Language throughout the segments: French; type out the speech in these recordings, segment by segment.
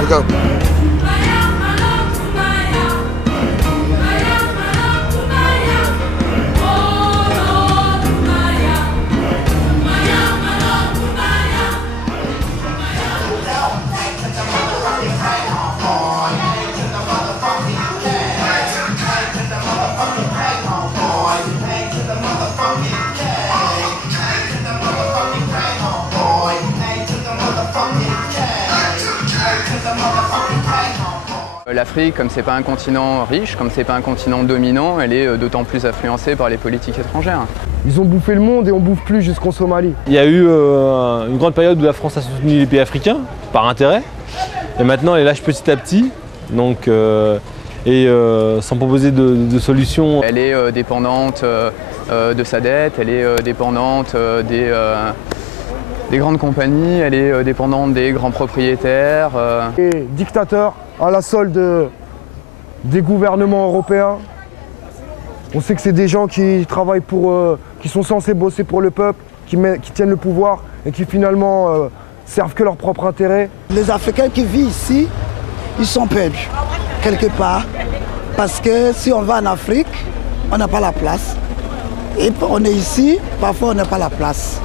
Look out. L'Afrique, comme c'est pas un continent riche, comme c'est pas un continent dominant, elle est d'autant plus influencée par les politiques étrangères. Ils ont bouffé le monde et on bouffe plus jusqu'en Somalie. Il y a eu une grande période où la France a soutenu les pays africains, par intérêt. Et maintenant, elle lâche petit à petit, donc, sans proposer de solutions. Elle est dépendante de sa dette, elle est dépendante des grandes compagnies, elle est dépendante des grands propriétaires. Les dictateurs à la solde des gouvernements européens. On sait que c'est des gens qui travaillent qui sont censés bosser pour le peuple, qui tiennent le pouvoir et qui finalement servent que leur propre intérêt. Les Africains qui vivent ici, ils sont perdus quelque part. Parce que si on va en Afrique, on n'a pas la place. Et on est ici, parfois on n'a pas la place.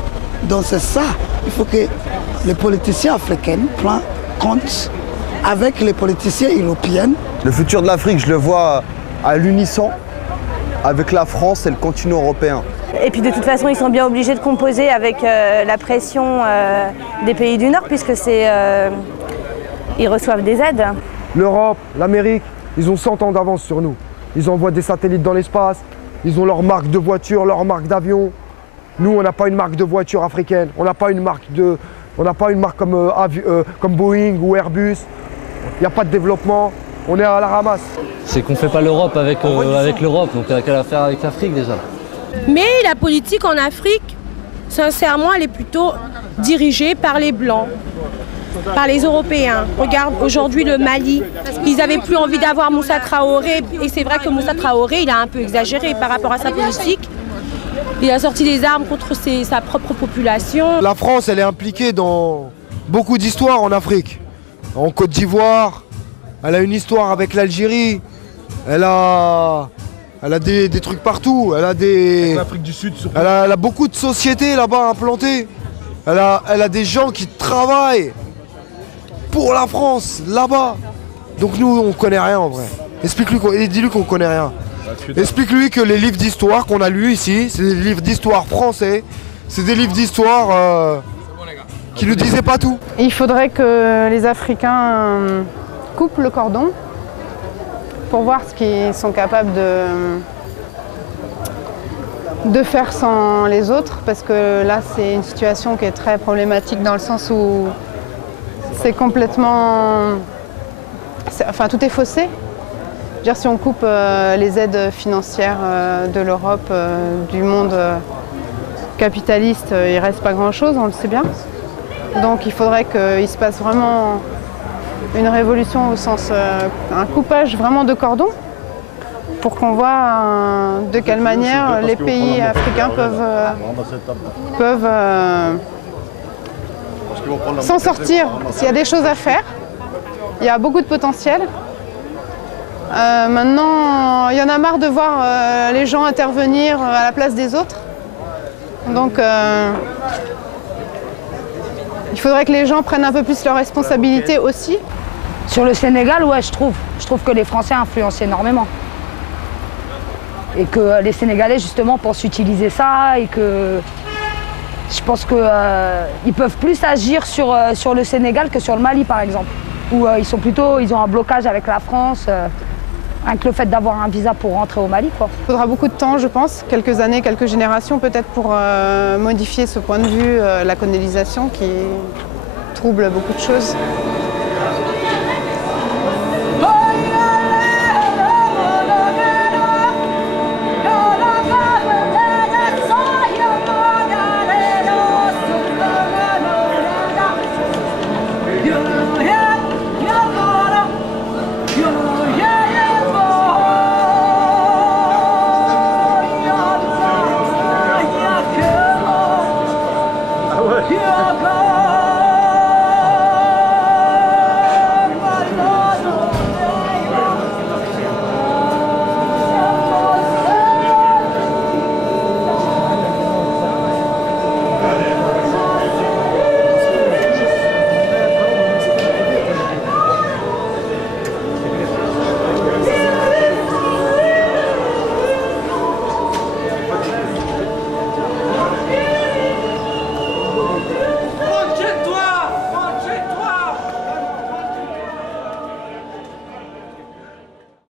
Donc c'est ça, il faut que les politiciens africains prennent compte avec les politiciens européens. Le futur de l'Afrique, je le vois à l'unisson avec la France et le continent européen. Et puis de toute façon, ils sont bien obligés de composer avec la pression des pays du Nord, puisque ils reçoivent des aides. L'Europe, l'Amérique, ils ont 100 ans d'avance sur nous. Ils envoient des satellites dans l'espace, ils ont leur marque de voiture, leur marque d'avion. Nous, on n'a pas une marque de voiture africaine, on n'a pas une marque comme Boeing ou Airbus. Il n'y a pas de développement, on est à la ramasse. C'est qu'on ne fait pas l'Europe avec l'Europe, donc on n'a qu'à la faire avec l'Afrique déjà. Mais la politique en Afrique, sincèrement, elle est plutôt dirigée par les Blancs, par les Européens. Regarde aujourd'hui le Mali, ils n'avaient plus envie d'avoir Moussa Traoré, et c'est vrai que Moussa Traoré, il a un peu exagéré par rapport à sa politique. Il a sorti des armes contre sa propre population. La France, elle est impliquée dans beaucoup d'histoires en Afrique. En Côte d'Ivoire, elle a une histoire avec l'Algérie, elle a des trucs partout, L'Afrique du Sud surtout. Elle a beaucoup de sociétés là-bas implantées. Elle a des gens qui travaillent pour la France, là-bas. Donc nous, on connaît rien en vrai. Explique-lui, dis-lui qu'on connaît rien. Explique-lui que les livres d'histoire qu'on a lus ici, c'est des livres d'histoire français, c'est des livres d'histoire qui ne disaient pas tout. Il faudrait que les Africains coupent le cordon pour voir ce qu'ils sont capables de faire sans les autres, parce que là c'est une situation qui est très problématique dans le sens où c'est complètement... Enfin tout est faussé. Je veux dire, si on coupe les aides financières de l'Europe, du monde capitaliste, il ne reste pas grand-chose, on le sait bien. Donc il faudrait qu'il se passe vraiment une révolution au sens, un coupage vraiment de cordon, pour qu'on voit de quelle manière les pays africains peuvent s'en sortir. S'il y a des choses à faire, il y a beaucoup de potentiel. Maintenant, il y en a marre de voir les gens intervenir à la place des autres. Donc, il faudrait que les gens prennent un peu plus leurs responsabilités aussi. Sur le Sénégal, ouais, je trouve que les Français influencent énormément. Et que les Sénégalais, justement, pensent utiliser ça et que je pense qu'ils peuvent plus agir sur le Sénégal que sur le Mali, par exemple. Où ils ont un blocage avec la France. Rien que le fait d'avoir un visa pour rentrer au Mali, quoi. Il faudra beaucoup de temps, je pense, quelques années, quelques générations peut-être pour modifier ce point de vue, la colonisation qui trouble beaucoup de choses. Yeah.